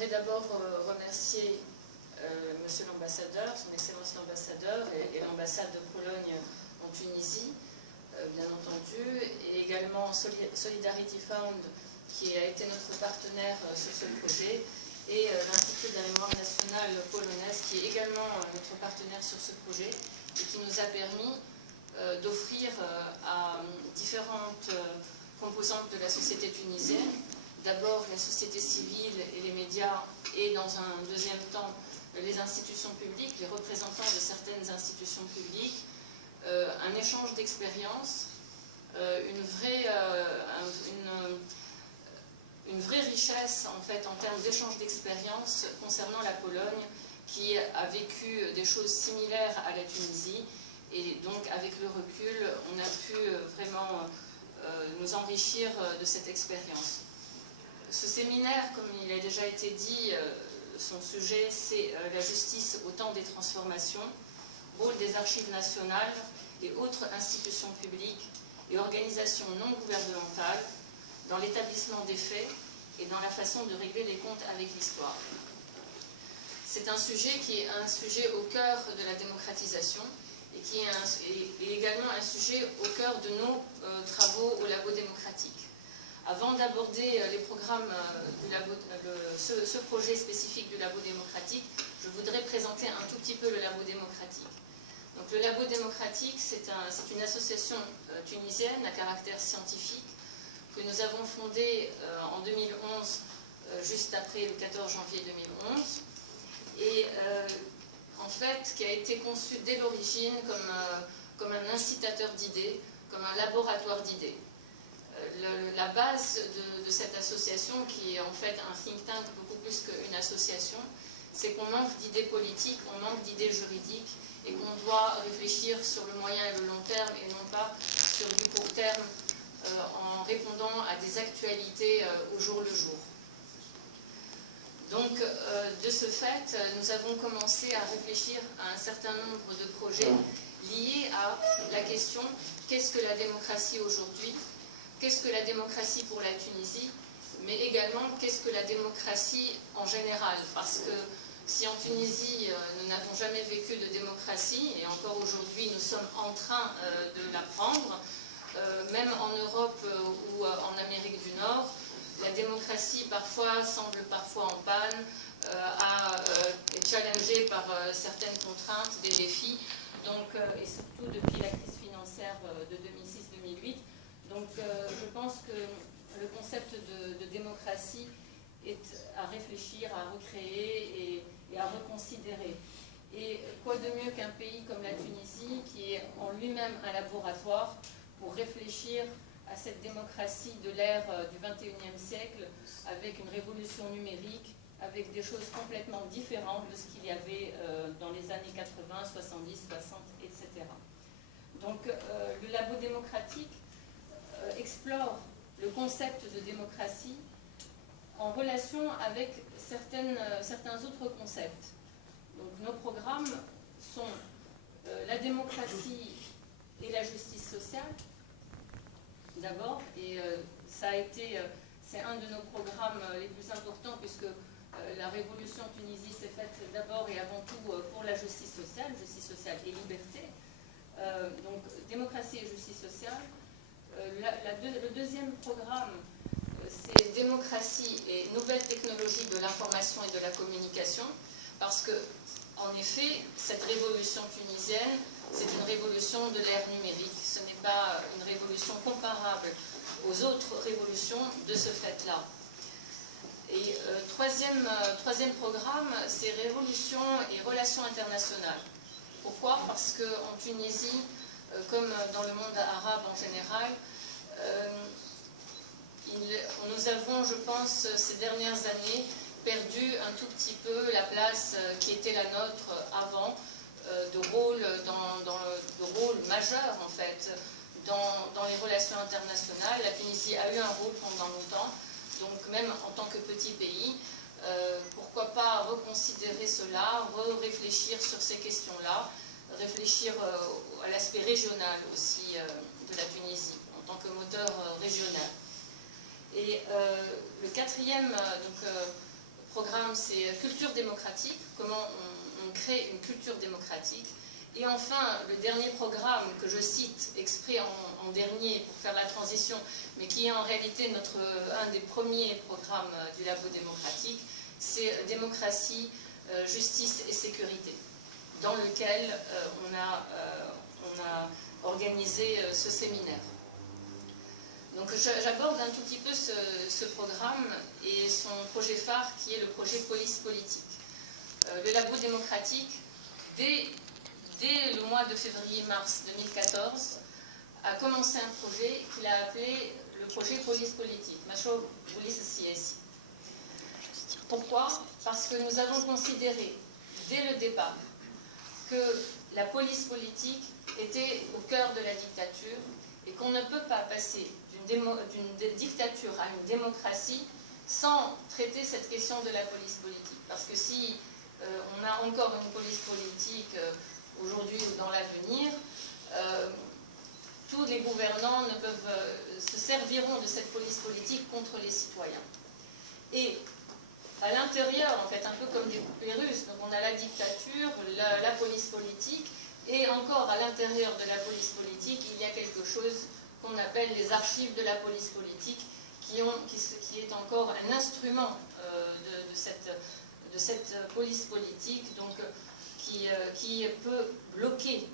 j'aimerais d'abord remercier Monsieur l'ambassadeur, son Excellence l'ambassadeur et l'ambassade de Pologne en Tunisie, bien entendu, et également Solidarity Fund, qui a été notre partenaire sur ce projet, et l'Institut de la mémoire nationale polonaise, qui est également notre partenaire sur ce projet, et qui nous a permis d'offrir à différentes composantes de la société tunisienne, d'abord la société civile et les médias, et dans un deuxième temps les institutions publiques, les représentants de certaines institutions publiques, un échange d'expériences, une vraie richesse en fait en termes d'échange d'expériences concernant la Pologne, qui a vécu des choses similaires à la Tunisie, et donc avec le recul on a pu vraiment nous enrichir de cette expérience. Ce séminaire, comme il a déjà été dit, son sujet c'est la justice au temps des transformations, rôle des archives nationales et autres institutions publiques et organisations non gouvernementales dans l'établissement des faits et dans la façon de régler les comptes avec l'histoire. C'est un sujet qui est un sujet au cœur de la démocratisation et qui est également un sujet au cœur de nos travaux au Labo démocratique. Avant d'aborder les programmes du Labo, ce projet spécifique du Labo démocratique, je voudrais présenter un tout petit peu le Labo démocratique. Donc, le Labo démocratique, c'est une association tunisienne à caractère scientifique que nous avons fondée en 2011, juste après le 14 janvier 2011, et en fait qui a été conçue dès l'origine comme un incitateur d'idées, comme un laboratoire d'idées. La base de cette association, qui est en fait un think tank beaucoup plus qu'une association, c'est qu'on manque d'idées politiques, on manque d'idées juridiques, et qu'on doit réfléchir sur le moyen et le long terme, et non pas sur du court terme, en répondant à des actualités au jour le jour. Donc, de ce fait, nous avons commencé à réfléchir à un certain nombre de projets liés à la question « Qu'est-ce que la démocratie aujourd'hui ? Qu'est-ce que la démocratie pour la Tunisie ? Mais également, qu'est-ce que la démocratie en général ? Parce que si en Tunisie, nous n'avons jamais vécu de démocratie, et encore aujourd'hui, nous sommes en train de l'apprendre, même en Europe ou en Amérique du Nord, la démocratie parfois semble parfois en panne, est challengée par certaines contraintes, des défis, donc, et surtout depuis la crise financière de 2006-2008. Donc je pense que le concept de démocratie est à réfléchir, à recréer et à reconsidérer. Et quoi de mieux qu'un pays comme la Tunisie, qui est en lui-même un laboratoire pour réfléchir à cette démocratie de l'ère du XXIe siècle, avec une révolution numérique, avec des choses complètement différentes de ce qu'il y avait dans les années 80, 70, 60, etc. Donc le Labo démocratique explore le concept de démocratie en relation avec certains autres concepts. Donc nos programmes sont la démocratie et la justice sociale, d'abord, et c'est un de nos programmes les plus importants, puisque la révolution en Tunisie s'est faite d'abord et avant tout pour la justice sociale et liberté. Donc démocratie et justice sociale. Le deuxième programme, c'est démocratie et nouvelles technologies de l'information et de la communication, parce que, en effet, cette révolution tunisienne, c'est une révolution de l'ère numérique. Ce n'est pas une révolution comparable aux autres révolutions de ce fait-là. Et troisième programme, c'est révolution et relations internationales. Pourquoi? Parce qu'en Tunisie, comme dans le monde arabe en général, nous avons, je pense, ces dernières années, perdu un tout petit peu la place qui était la nôtre avant, de rôle majeur en fait dans les relations internationales. La Tunisie a eu un rôle pendant longtemps, donc même en tant que petit pays, pourquoi pas reconsidérer cela, réfléchir sur ces questions-là, réfléchir à l'aspect régional aussi de la Tunisie, en tant que moteur régional. Et le quatrième programme, c'est culture démocratique, comment on crée une culture démocratique. Et enfin, le dernier programme que je cite exprès en dernier pour faire la transition, mais qui est en réalité un des premiers programmes du Labo démocratique, c'est démocratie, justice et sécurité, dans lequel on a organisé ce séminaire. Donc j'aborde un tout petit peu ce programme et son projet phare qui est le projet police politique. Le Labo démocratique, dès le mois de février-mars 2014, a commencé un projet qu'il a appelé le projet police politique, Macho Police CSI. Pourquoi? Parce que nous avons considéré dès le départ que la police politique était au cœur de la dictature et qu'on ne peut pas passer d'une dictature à une démocratie sans traiter cette question de la police politique. Parce que si on a encore une police politique aujourd'hui ou dans l'avenir, tous les gouvernants se serviront de cette police politique contre les citoyens. Et à l'intérieur, en fait, un peu comme des poupées russes, donc on a la dictature, la police politique, et encore à l'intérieur de la police politique, il y a quelque chose qu'on appelle les archives de la police politique, qui est encore un instrument de cette police politique, donc qui peut bloquer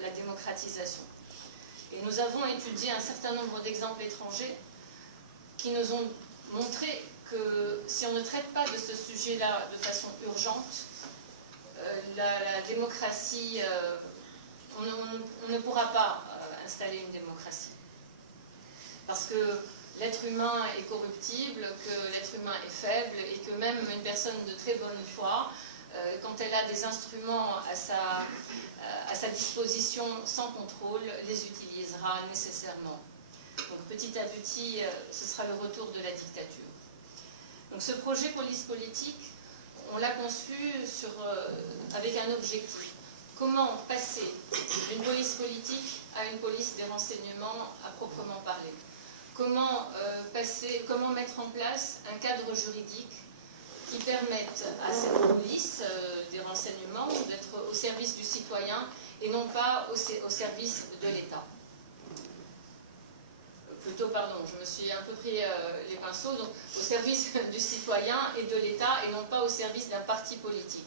la démocratisation. Et nous avons étudié un certain nombre d'exemples étrangers qui nous ont montré que si on ne traite pas de ce sujet-là de façon urgente, la démocratie, on ne pourra pas installer une démocratie. Parce que l'être humain est corruptible, que l'être humain est faible et que même une personne de très bonne foi, quand elle a des instruments à sa disposition sans contrôle, les utilisera nécessairement. Donc petit à petit, ce sera le retour de la dictature. Donc ce projet police politique, on l'a conçu avec un objectif. Comment passer d'une police politique à une police des renseignements à proprement parler? Comment mettre en place un cadre juridique qui permette à cette police des renseignements d'être au service du citoyen et non pas au service de l'État. Plutôt, pardon, je me suis un peu pris les pinceaux, donc au service du citoyen et de l'État et non pas au service d'un parti politique.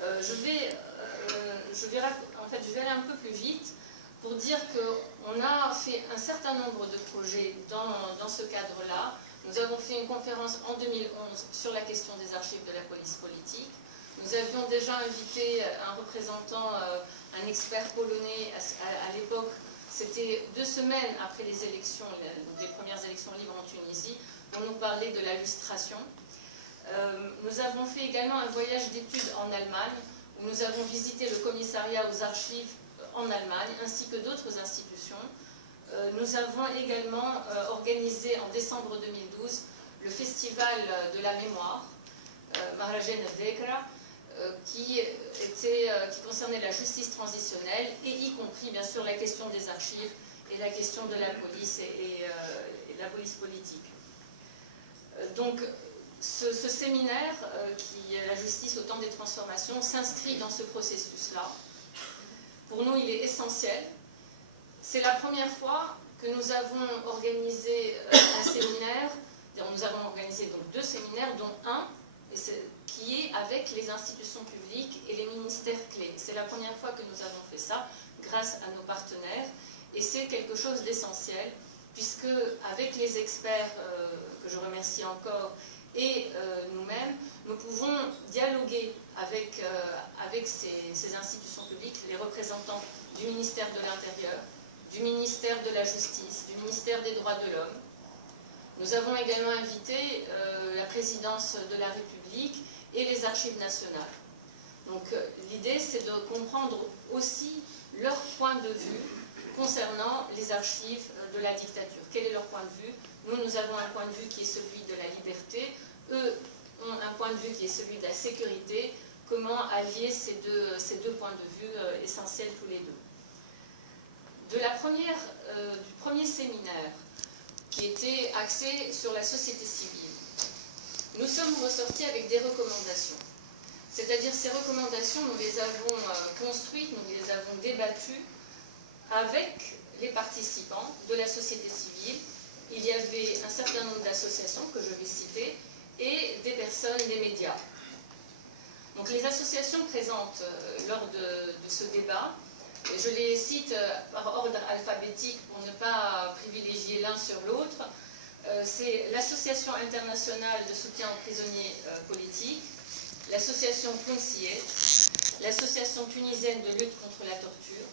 Je vais aller un peu plus vite pour dire qu'on a fait un certain nombre de projets dans ce cadre-là. Nous avons fait une conférence en 2011 sur la question des archives de la police politique. Nous avions déjà invité un représentant, un expert polonais à l'époque. C'était 2 semaines après les élections, les premières élections libres en Tunisie, pour nous parler de la lustration. Nous avons fait également un voyage d'études en Allemagne, où nous avons visité le commissariat aux archives en Allemagne, ainsi que d'autres institutions. Nous avons également organisé en décembre 2012 le Festival de la mémoire, Mahrajan Dhekra, qui concernait la justice transitionnelle, et y compris bien sûr la question des archives et la question de la police et la police politique. Donc ce séminaire, qui est la justice au temps des transformations, s'inscrit dans ce processus-là. Pour nous, il est essentiel. C'est la première fois que nous avons organisé un séminaire. Nous avons organisé donc 2 séminaires, dont un qui est avec les institutions publiques et les ministères clés. C'est la première fois que nous avons fait ça, grâce à nos partenaires. Et c'est quelque chose d'essentiel, puisque avec les experts, que je remercie encore, et nous-mêmes, nous pouvons dialoguer avec ces institutions publiques, les représentants du ministère de l'Intérieur, du ministère de la Justice, du ministère des Droits de l'Homme. Nous avons également invité la présidence de la République et les archives nationales. Donc l'idée, c'est de comprendre aussi leur point de vue concernant les archives de la dictature. Quel est leur point de vue? Nous avons un point de vue qui est celui de la liberté. Eux ont un point de vue qui est celui de la sécurité. Comment allier ces deux points de vue essentiels tous les deux? Du premier séminaire, qui était axé sur la société civile. nous sommes ressortis avec des recommandations. C'est-à-dire ces recommandations, nous les avons construites, nous les avons débattues avec les participants de la société civile. Il y avait un certain nombre d'associations que je vais citer et des personnes des médias. Donc les associations présentes lors de ce débat, je les cite par ordre alphabétique pour ne pas privilégier l'un sur l'autre, c'est l'Association internationale de soutien aux prisonniers politiques, l'Association Foncier, l'Association tunisienne de lutte contre la torture,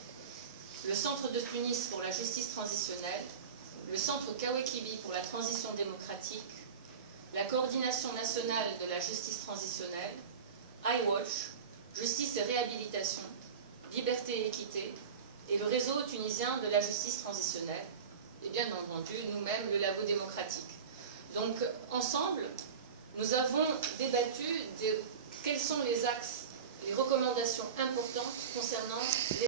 le Centre de Tunis pour la justice transitionnelle, le Centre Kawekibi pour la transition démocratique, la Coordination nationale de la justice transitionnelle, iWatch, Justice et réhabilitation, Liberté et équité, et le réseau tunisien de la justice transitionnelle, et bien entendu, nous-mêmes, le Labo démocratique. Donc, ensemble, nous avons débattu de quels sont les axes, les recommandations importantes concernant les